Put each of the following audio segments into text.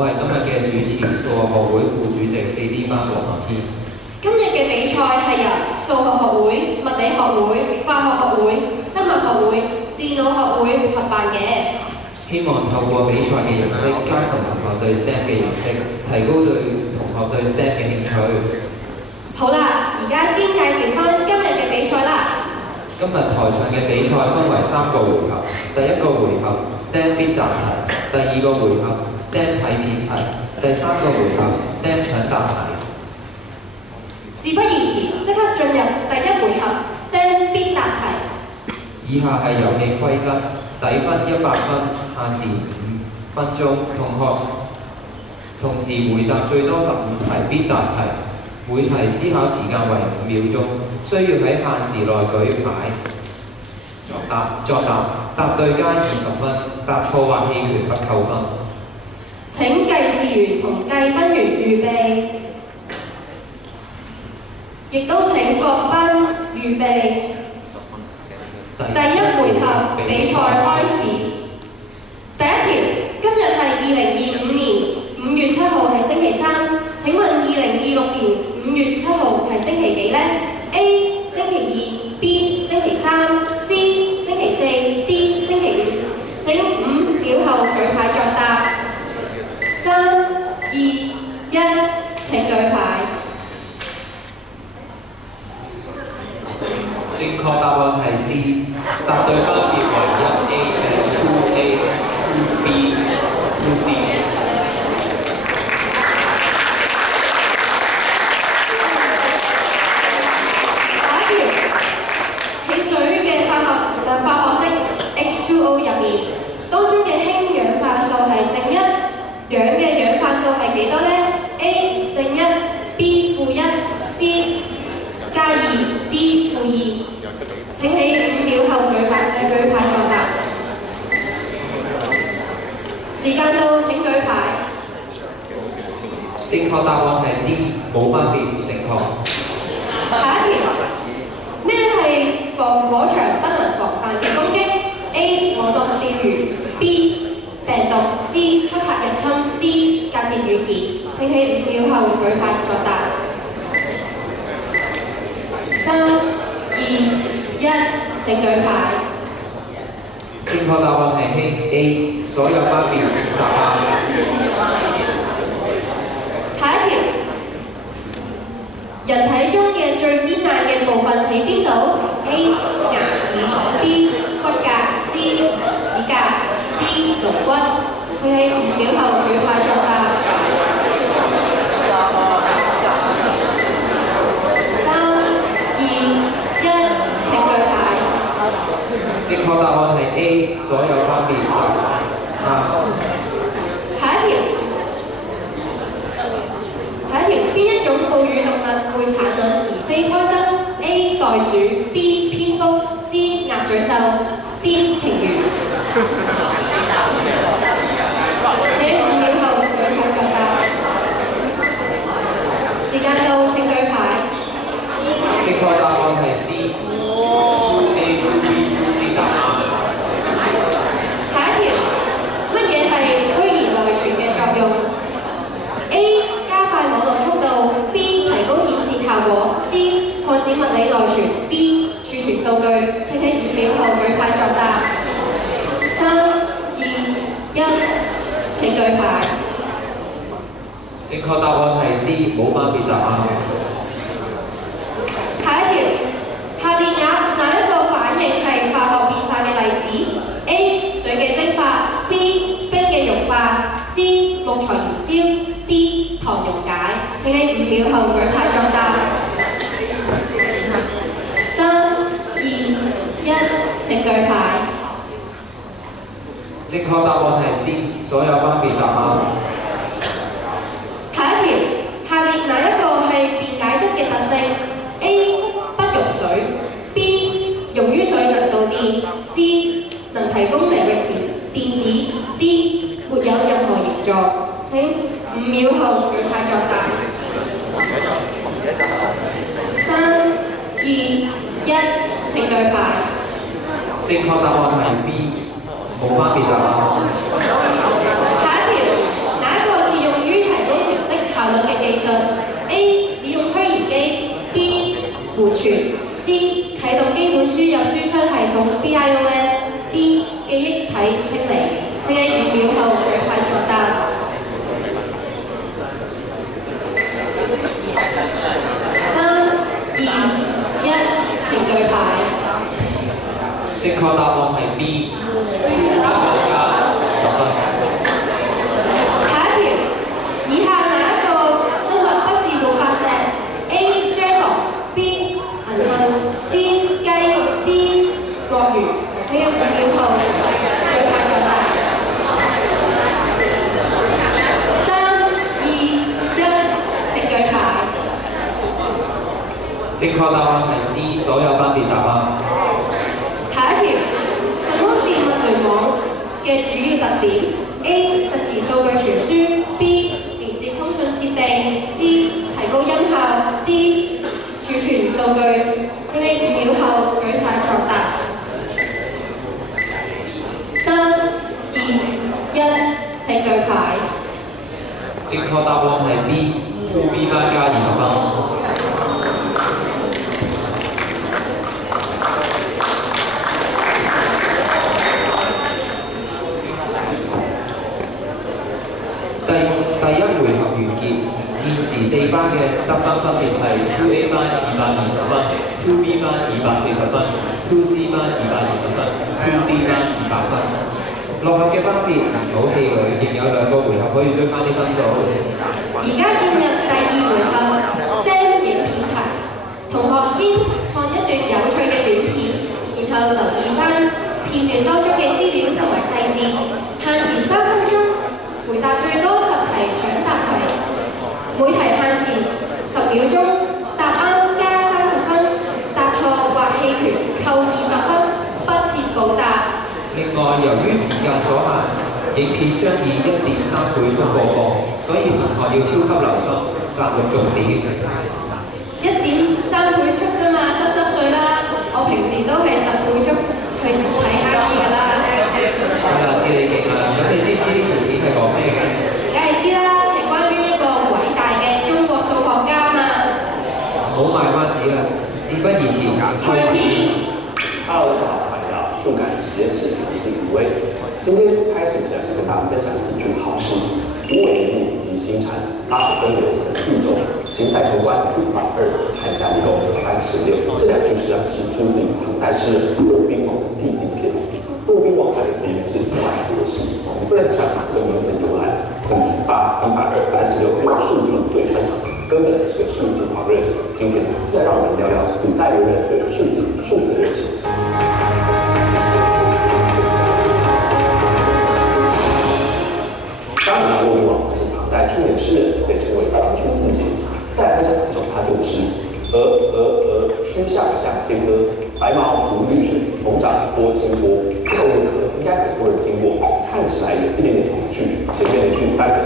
我係今日嘅主持，數學學會副主席 4D 班黃學軒。今日嘅比賽係由數學學會、物理學會、化學學會、生物學會、電腦學會合辦嘅。希望透過比賽嘅形式，加強同學對 STEM 嘅認識，提高對同學對 STEM 嘅興趣。好啦，而家先介紹翻今日嘅比賽啦。今日台上嘅比賽分為3個回合，第一個回合 STEM 必答題，第二個回合 STEM 睇片題，第3個回合 STEM 搶答題。事不宜遲，即刻進入第一回合 STEM 必答題。以下係遊戲規則，底分100分，限時5分鐘，同時回答最多15題必答題。每題思考時間為5秒鐘，需要喺限時內舉牌作答，答對加20分，答錯或棄權不扣分。請計時員同計分員預備，亦都請各班預備。第一回合比賽開始。第一條，今日係2025年5月7號係星期三。請問2026年5月7號係星期幾呢？ A 星期2 B 星期3 C 星期4 D 星期5。請5秒後舉牌作答。3、2、1，請舉牌。正確答案係 C， 答對分別為 1A、2A、2B、2C。化學式 H2O 入面，當中嘅氫氧化素係正1，氧嘅氧化素係幾多呢？ A 正1 B 負1 C 加2 D 負2。請喺5秒後舉牌作答。時間到，請舉牌。正確答案係 D， 冇分別，正確。下一條，咩係防火牆不能防範嘅攻擊 ？A. 網絡釣魚 B. 病毒 C. 黑客入侵 D. 間諜軟件。請喺5秒後舉牌作答。3、2、1，請舉牌。正確答案係 A， 所有班別答案。下一條，人體中嘅最堅硬嘅部分喺邊度 ？A. 牙齒 B. 骨骼 C. 指甲 D. 龍骨。請喺5秒後舉牌作答。3、2、1，請舉牌。正確答案係 A， 所有班別答案。下一條，邊一種哺乳動物會產卵而非胎生 ？A. 袋鼠 B. 蝙蝠 C. 鴨嘴獸 D. 鯨魚。請5秒後舉牌作答。時間到，請舉牌。正確答案係 C。A、2B、2C 答案。下一條，乜嘢係虛擬內存嘅作用 ？A. 加快網絡速度 B. 提高顯示效果 C. 擴展物理內存 D. 儲存數據。請喺5秒後舉牌作答。3、2、1，請舉牌。正確答案係 C， 冇班別答案。下一條，下列哪一個反應係化學變化嘅例子 ？A. 水嘅蒸發 B. 冰嘅融化 C. 木材燃燒 D. 糖溶解。請喺5秒後舉牌作答。3、2、1，請舉牌。正確答案係 C， 所有班別答案。下一條，下列哪一個係電解質嘅特性 ？A. 不溶水 B. 溶於水能導電 C. 能提供離域電子 D. 沒有任何形狀。請5秒後舉牌作答。3、2、1，請舉牌。正確答案係 B， 冇班別答案。下一條，哪一個是存 ，C 啟動基本輸入輸出系統 BIOS，D 記憶體清理。請喺5秒後舉牌作答。3、2、1，請舉牌。正確答案係 B， 10分。下一條，以下哪一個生物不是活化石 ？A. 蟑螂 B. 銀杏 C. 雞 D. 鱷魚。請喺5秒後舉牌作答。3、2、1，請舉牌。正確答案係 C， 所有分別答案。下一條，什麼是物聯網嘅主要特點 ？A. 實時數據傳輸 B. 連接通訊設備 C. 提高音效 D. 儲存數據。請喺5秒後舉牌作答。3、2、1，請舉牌。正確答案係 B，2B 班加20分。第一回合完結，現時4班嘅得分分別係 2A 班220分 ，2B 班240分 ，2C 班220分 ，2D 班200分。落後嘅班別唔好氣餒，仍有2個回合可以追翻啲分數。而家進入第2回合 STEM 影片題，同學先看一段有趣嘅短片，然後留意翻片段當中嘅資料同埋細節，限時3分鐘。回答最多10題搶答題，每題限時10秒鐘，答啱加30分，答錯或棄權扣20分，不設補答。另外，由於時間所限，影片將以1.3倍速播放，所以同學要超級留心，摘錄重點。1.3倍速啫嘛，濕碎啦！我平時都係10倍速去睇 IG 㗎啦。係啦，知你勁啦！咁你知唔知呢條片係講咩嘅？梗係知啦，係關於一個偉大嘅中國數學家嘛。唔好賣關子啦，事不宜遲，開片。Hello，大家好，欢迎来到数感实验室，我是吴威。今天开始主要是跟大家分享几句好诗：无为林立及新禅，八水分流人地中，秦塞冲关120，汉家立功36。这2句诗啊，是出自于唐代诗人骆宾王的《地境篇》。骆宾王他的别名是万国士，我们不能想这个名字的由来。108、120、36用数字对穿肠，根本是个数字狂热者。今天就来让我们聊聊古代人们对数字、数学的热情。当然，骆宾王是唐代出名诗人，被称为唐初4杰。再来分享一首他作的诗：曲项向天歌，白毛浮绿水，红掌拨清波。这首歌应该很多人听过，看起来有一点点童趣。前面的句3个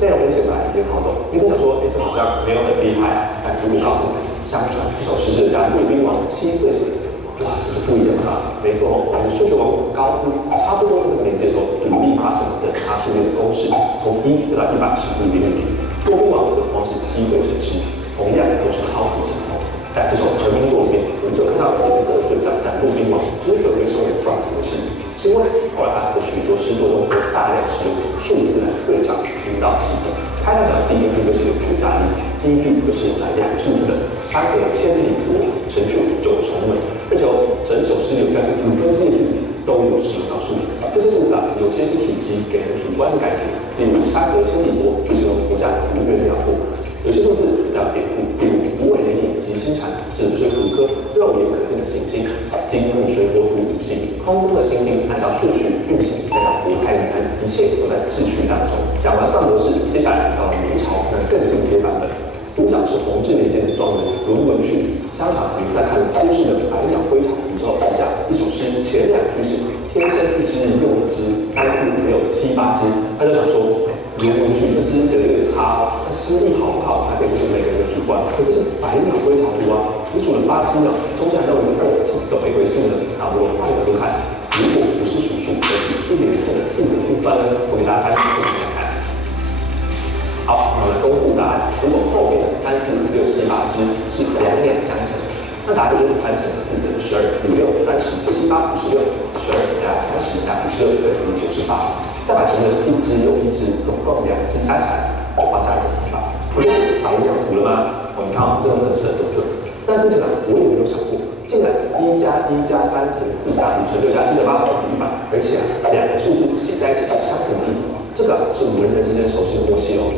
内容跟前面也好懂。你可能想说，这好像没有很厉害啊。但如果告诉你，相传这首诗是家骆宾王7岁写的，哇，这是不一样的。没错，我们数学王子高斯差不多在这个年纪的时候独立发现等差数列的公式，从1得到100是不一定的。骆宾王则光是7岁成诗，同样都是超级系统。在这首成名作里面，我们就看到颜色对仗，但骆宾王之所以被称为算图的是因为后来他这个许多诗作中都大量使用数字来对仗，营造气氛。他讲的第一句就是有绝佳的例子，第一句就是来2个数字的山河千里博，城去9重门，而且整首诗有将近1/5的句子里都有使用到数字。这些数字啊，有些是属鸡，给人主观的感觉，例如山河千里博就是用国家无越辽阔。有些数字比较典故，例如无为林立及新禅，指的是5颗肉眼可见的行星，金木水火土5星，空中的星星按照顺序运行，代表国泰民安，一切都在秩序当中。讲完算博士，接下来到了明朝那更进阶版本。主讲是弘治年间的状元伦文旭，相传吕赛看了苏轼的《百鸟归巢图》之后，写下一首诗，前2句是天生一只用一只，3、4、6、7、8只，他就想说。伦文旭这诗写的有点差哦，那诗意好不好，那可以就是每个人的主观。可这是百鸟归巢图啊，你数了8只鸟，中间还漏了一个2，是怎么一回事呢？那我们换个角度看，如果不是数数，而是一连串的4则运算呢？我给大家3题想想看。好，我们来公布答案。如果后面的3、4、5、6、7、8只是2相乘，那那答案就是3乘4等于12，5、6、30、7、8、56，12加30加56等于98。再把前面的一支又一支，总共2支加起来，就画下一个题吧。不就是把影响图了吗？你看这个很省，对不对？在之前呢，我也没有想过，竟然1加1加3乘4加5乘6加7乘8等于100，而且2个数字写在一起是相同的意思。这个是文人之间熟悉的默契哦。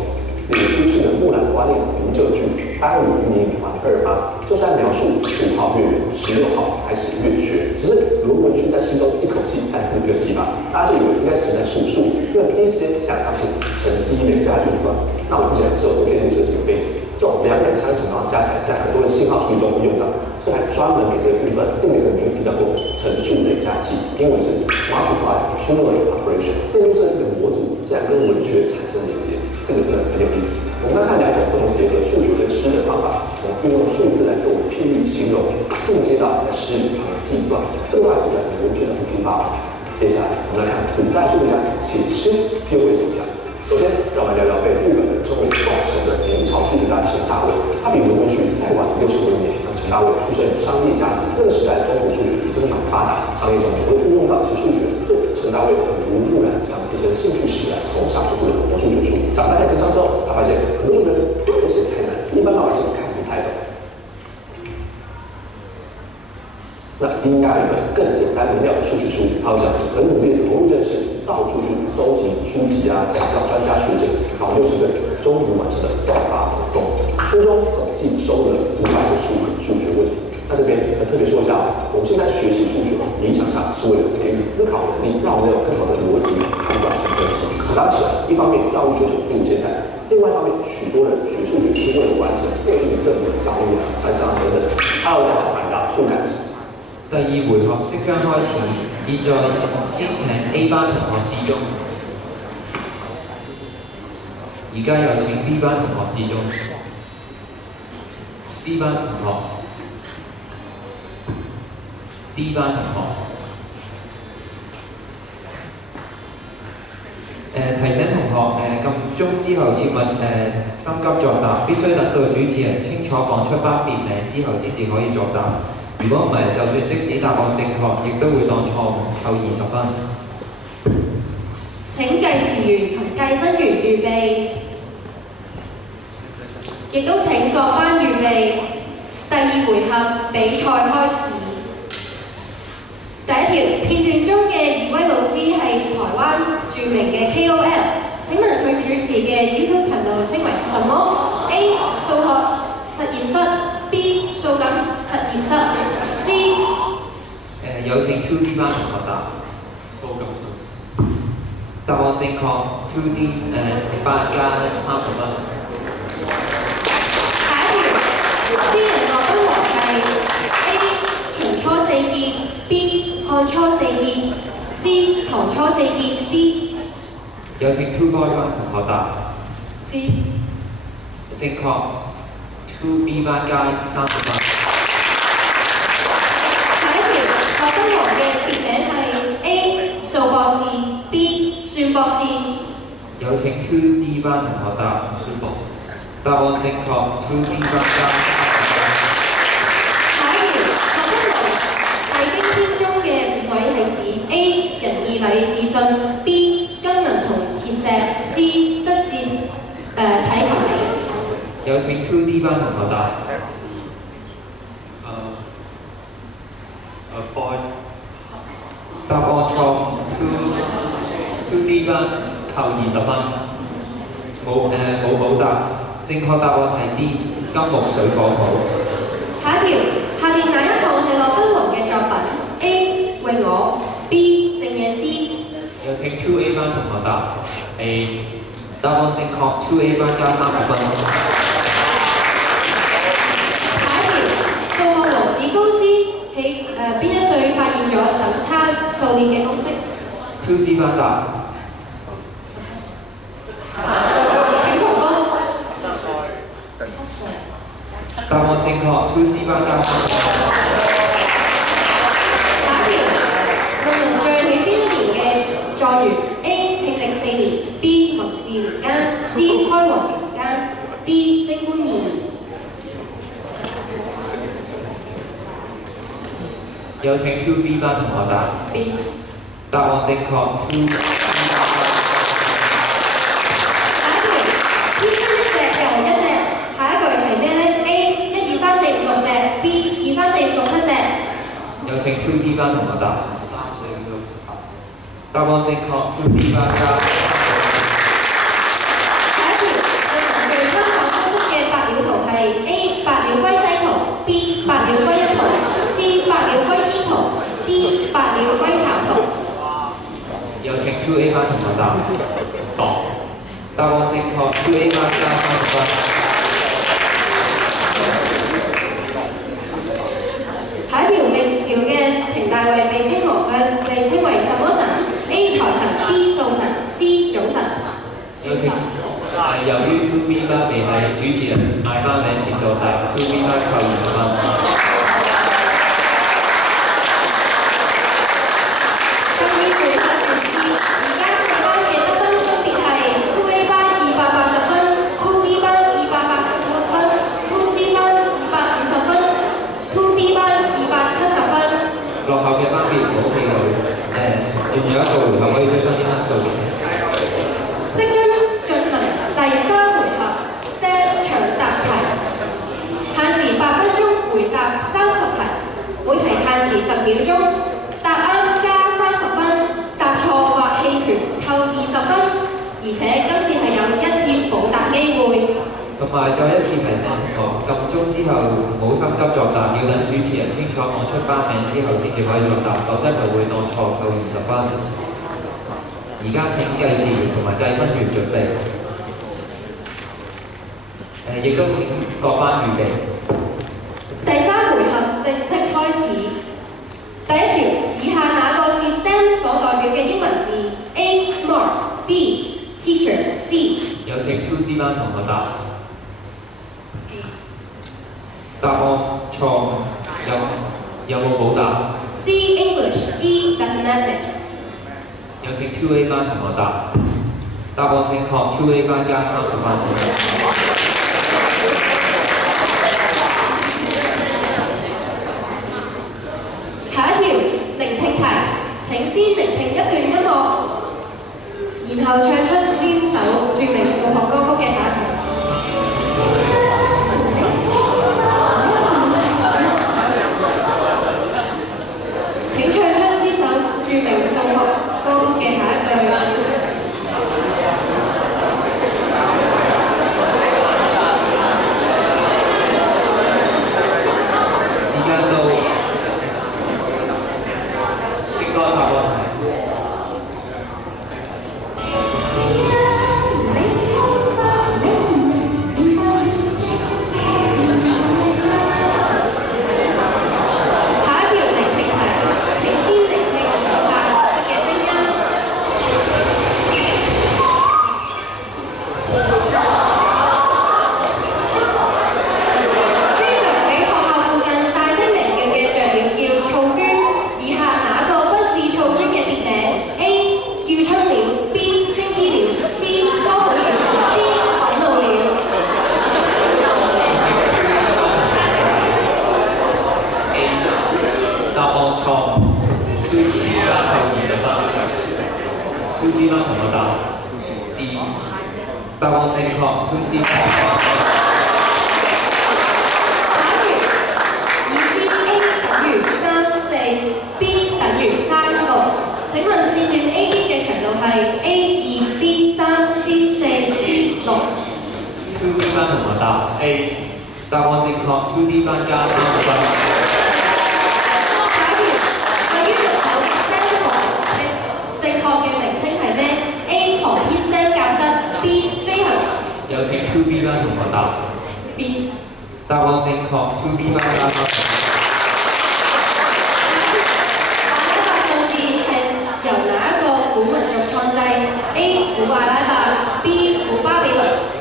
比如苏轼的《木兰花令饮酒句3510还2八，就是在描述15号月圆，16号开始月缺。只是罗文旭在诗中一口气3、4、6、7吧，大家就以为应该是在数数，因为第一时间想到是乘积累加运算。那我之前是有做电路设计的背景，这种两相乘然后加起来，在很多的信号处理中会用到，所以还专门给这个运算定了一个名字叫做乘数累加器，英文是 multiply cumulative operation。电路设计的模组竟然跟文学产生连接，这个真的很有意思。我们来看2种不同结合数学跟诗的方法，从运用数字来作为譬喻形容，进阶到在诗里藏的计算，这个话题要从文学角度出发。接下来我们来看古代数学家写诗又会怎么样。首先，让我们聊聊被日本人称为“宋神”的明朝数学家陈大卫。他比文文旭再晚60多年。陈大卫出身商业家族，那个时代中国数学已经蛮发达，商业中也会运用到一些数学，所以陈大卫耳濡目染，这样出身兴趣使然，从小就读了很多数学书。长大在天上之后，他发现很多数学有些太难，一般老百姓看不太懂。那应该有一本更简单明了的数学书，他有讲很努力的投入认识，到处去搜集书籍啊，请教专家学者，到60岁终于完成了算法统综。书中总计收了595个数学问题。那这边要特别说一下，我们现在学习数学，理想上是为了培育思考能力，让我们有更好的逻辑判断和分析。当然，一方面教育水准不如现在，另外一方面许多人学数学是为了完成特定任务的交易啊、算账等等。Hello， 大家好，数感是。第2回合即將開始，現在先請 A 班同學示鐘。而家有請 B 班同學示鐘 ，C 班同學、D 班同學。提醒同學撳鐘之後切勿心急作答，必須等到主持人清楚講出班別名之後先至可以作答。如果唔係，就算即使答案正確，亦都會當錯誤扣20分。請計時員同計分員預備，亦都請各班預備。第2回合比賽開始。第1條片段中嘅爾威老師係台灣著名嘅 KOL， 請問佢主持嘅 YouTube 頻道稱為什麼 ？A. 數學實驗室 B. 數感實驗室 C. 有請 2D 班同學答。數感實。答案正確 ，2D 班加30分。下一條，詩人諾賓王係 A. 秦初4傑 B. 漢初4傑 C. 唐初4傑 D. 有請 2B 班同學答。C. 正確 ，2B 班加30分。下一條，諾賓王嘅別名係 A. 數博士 B. 算博士。有請 2D 班同學答。算博士。答案正確 ，2D 班加30分。下一條，諾賓王《禮經篇》中嘅5位係指 A. 仁義禮智信 B. 金銀銅鐵石 C. 德智體群美。有請 2D 班同學答。答案錯誤 2D 班扣20分。冇補答。正確答案係 D. 金木水火土。下一條，下列哪一項係諾賓王嘅作品 ？A. 詠我 B. 靜夜思。有請 2A 班同學答。A。答案正確 ，2A 班加30分。下一條，數學王子高斯喺邊一歲發現咗等差數列嘅公式 2C 班答。請重複。17歲。答案正確 ，2C 班加30分。下一條，論文最起邊年嘅狀元 A. 慶曆4年 B. 弘治年間 C. 開皇年間 D. 貞觀2年。有請 2B 班同學答。B。答案正確，2B 班。下一條，天生一隻又一隻，下一句係咩呢 ？A 1、2、3、4、5、6隻 ，B 2、3、4、5、6、7隻。有請 2B 班同學答。3、4、5、6、7、8隻。答案正確，2B 班加。下一條，最文具香港推出嘅百鳥圖係 A 百鳥歸西圖 ，B 百鳥歸一圖 ，C 百鳥歸天圖 ，D 百鳥歸巢圖。有請 2A 班同學答。答案正確，2A 班加30分。下一條，明朝嘅程大衛被稱為什麼神 ？A 財神 ，B 數神 ，C 早神。有請。由於 2B 班未係主持人嗌班名前作答，2B 班扣20分。2A 班280分 ，2B 班286分 ，2C 班250分 ，2D 班270分。落後嘅班別唔好氣餒，仲有一個回合可以追翻啲分數嘅。即將進行第3回合 STEM 搶答題，限時8分鐘回答30題，每題限時10秒鐘，答啱加30分，答錯或棄權扣20分。而且今次係有1次補答機會。同埋再一次提醒同學，撳鐘之後唔好心急作答，要等主持人清楚講出班名之後先至可以作答，否則就會當錯扣20分。而家請計時員同埋計分員準備，亦都請各班預備。第3回合正式開始。第一條，以下哪個是 STEM 所代表嘅英文字 ？A. Smart B. Teacher C。有請 2C 班同學答。答案錯誤，有冇補答 ？C. English D. Mathematics。有請 2A 班同學答。答案正確，2A 班加30分。下一條，聆聽題，請先聆聽一段音樂，然後唱出呢首著名數學歌曲嘅下一句。請唱出呢首著名數學歌曲嘅下一句。時間到，正確答案係。2C 班同學答 D。答案正確，2C 班。下一條，已知 A 等於3、4，B 等於3、6。請問線段 AB 嘅長度係 A、2、B、3、C、4、D、6。2D 班同學答 A。答案正確，2D 班加30分。正確嘅名稱係咩 ？A. 旁邊 STEM 教室 B. 飛行。有請 2B 班同學答。B。答案正確，2B 班加30分。阿拉伯數字係由哪一個古民族創製 ？A. 古阿拉伯 B. 古巴比倫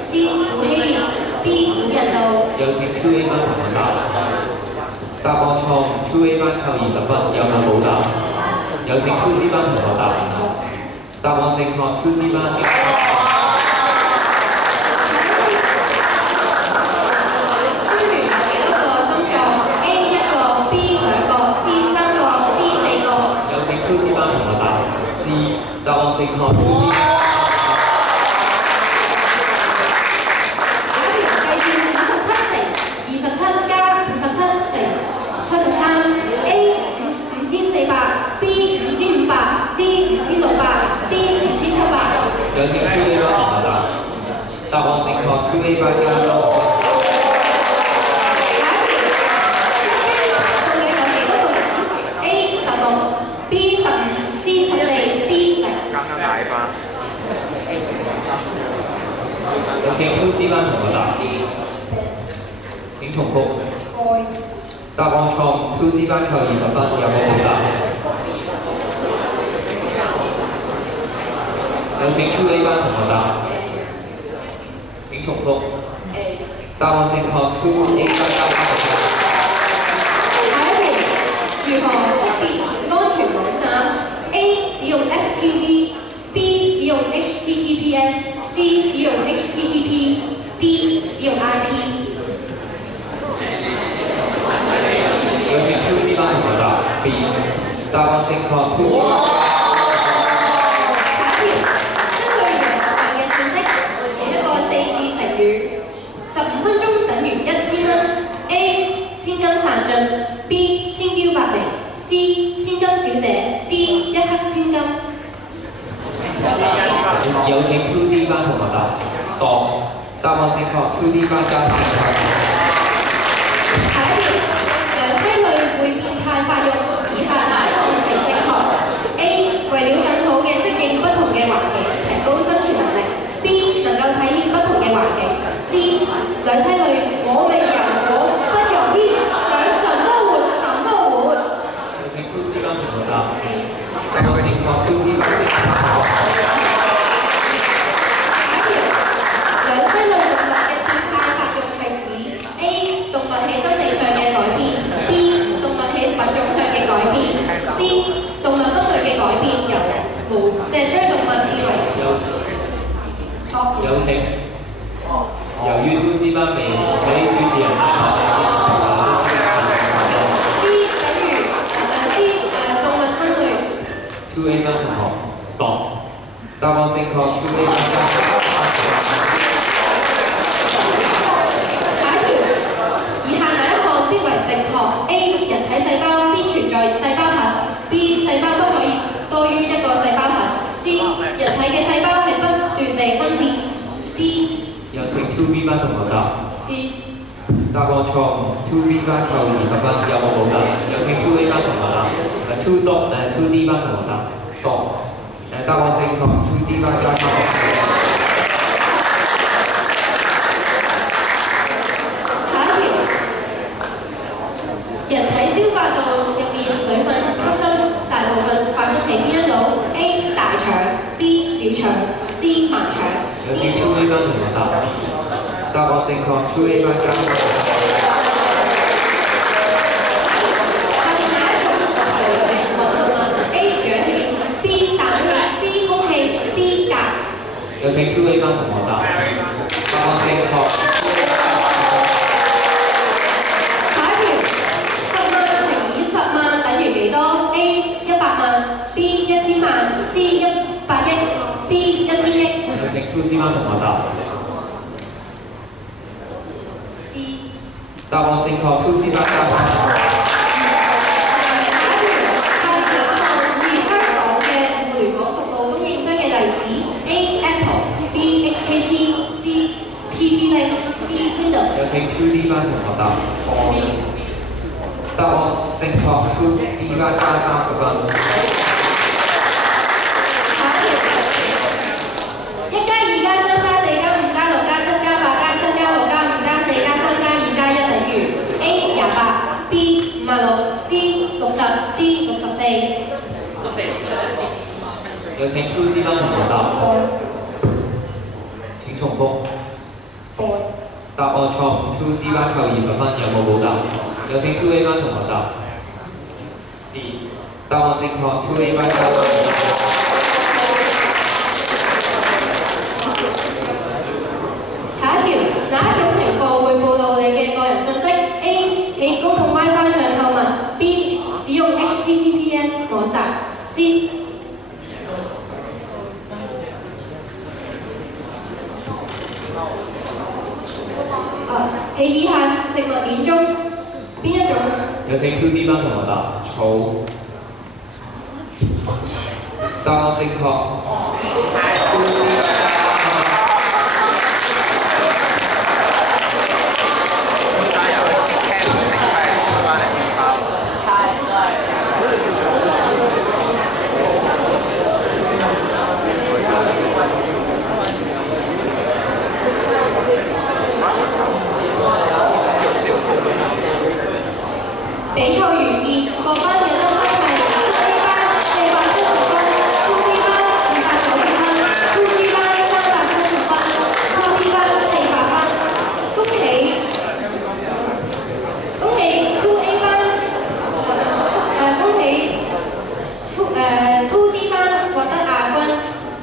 C. 古希臘 D. 古印度。有請 2A 班同學答。答案錯誤，2A 班扣20分，有冇補答？有請 2C 班同學答。答案正確，2C 班加30分。專員有幾多個心臟 ？A 1個 ，B 2個，C 3個 2C 班同學答 C， 答案正確 2C。下一條計算57乘27加57乘73 A 5400 B 5500 C 5600 D 5700。有請 2A 班同學答，答案正確 2A 班加30分。B 15 C 14 D 0。有請 2C 班同學答，請重複。答案錯誤 ，2C 班扣20分，有冇補答？有請 2A 班同學答，請重複。答案正確 ，2A 班加30分。下一條，如何識別安全網站 ？A 使用 FTP，B 使用 HTTPS，C 使用 HTTP，D 使用 IP。有請 2C 班同學答 B， 答案正確 2C 班。下一條，根據網上嘅信息，用一個4字成語，15分鐘等於1000蚊。A 千金散盡 ，B 千嬌百媚 ，C 千金小姐 ，D 一克千金。有請 2D 班同學答，答案正確 2D 班加30分。下一條，兩棲類會變態發育，以下哪一項係正確 ？A 為了更好嘅適應不同嘅環境，提高生存能力 ；B 能夠體驗不同嘅環境；C 兩棲類我命由我不由天，想怎麼活怎麼活。有請 2C 班同學答，答案正確 2C 班加30分。兩棲類動物嘅變態發育係指 A 動物喺生理上嘅改變 ，B 動物喺品種上嘅改變 ，C 動物分類嘅改變由無脊椎動物變為有請。由於 2C 班未俾主持人C 等於C 動物分類。2A 班同學答案正確 2A 班加30分。下一條，以下哪一項必為正確 ？A 人體細胞必存在細胞核 ，B 細胞不可以多於一個細胞核 ，C 人體嘅細胞係不斷地分裂 ，D 有請 2B 班同學答， C。答案錯誤 ，2B 班扣20分，有冇補答？有請 2A 班同學答，2D 班同學答，答案正確 ，2D 班加30分。下一條，人體消化道入面水分吸收大部分發生喺邊一度 ？A 大腸 ，B 小腸 ，C 盲腸。有請 2A 班同學答，答案正確 ，2A 班加30分。下列哪一種材料係可動物 ？A 氧氣 ，B 氮氣 ，C 空氣 ，D 鎘。有請 2A 班同學答，答案正確。下一條，10萬乘以10萬等於幾多 ？A 100萬 ，B 1000萬 ，C 100億 ，D 1000億。有請 2C 班同學答， C。答案正確 ，2C 班加30分。下一條，下列哪項是香港嘅互聯網服務供應商嘅例子 ？A Apple B HKT，C TP-Link D Windows。有請 2D 班同學答，答案正確 ，2D 班加30分。下一條，1加2加3加4加5加6加7加8加7加6加5加4加3加2加1等於 A 28 B 56 C 60 D 64。有請 2C 班同學答，請重複。答案錯誤 ，2C 班扣20分，有冇補答？有請 2A 班同學答。D， 答案正確 ，2A 班加30分。下一條，哪一種情況會暴露你嘅個人信息 ？A 喺公共 WiFi 上購物 ，B 使用 HTTPS 網站 C。喺以下食物鏈中邊一種？有請 2D 班同學答草。答案正確。比賽完畢，各班嘅得分係 A 班470分 ，2B 班290分 ，2C 班370分 ，4D 班400分。恭喜 2A 班，恭喜 2D 班獲得亞軍，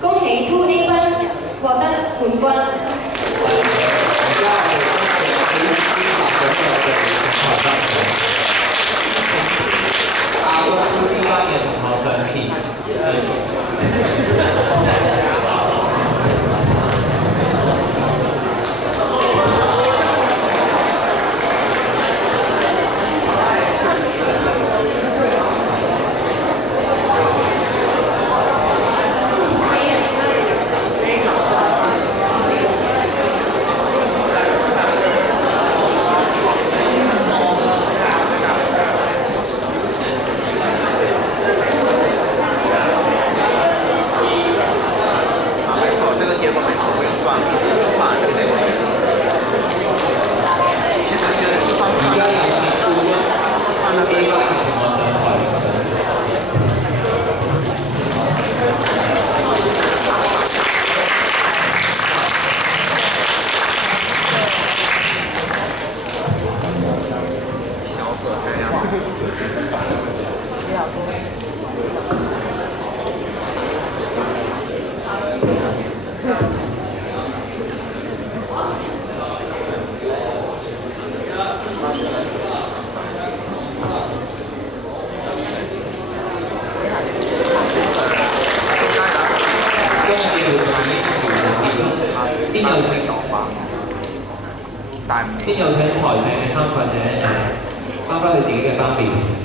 恭喜 2A 班獲得冠軍。亞軍 2D 班嘅同學上前。先有請台上嘅參賽者翻返去自己嘅班別。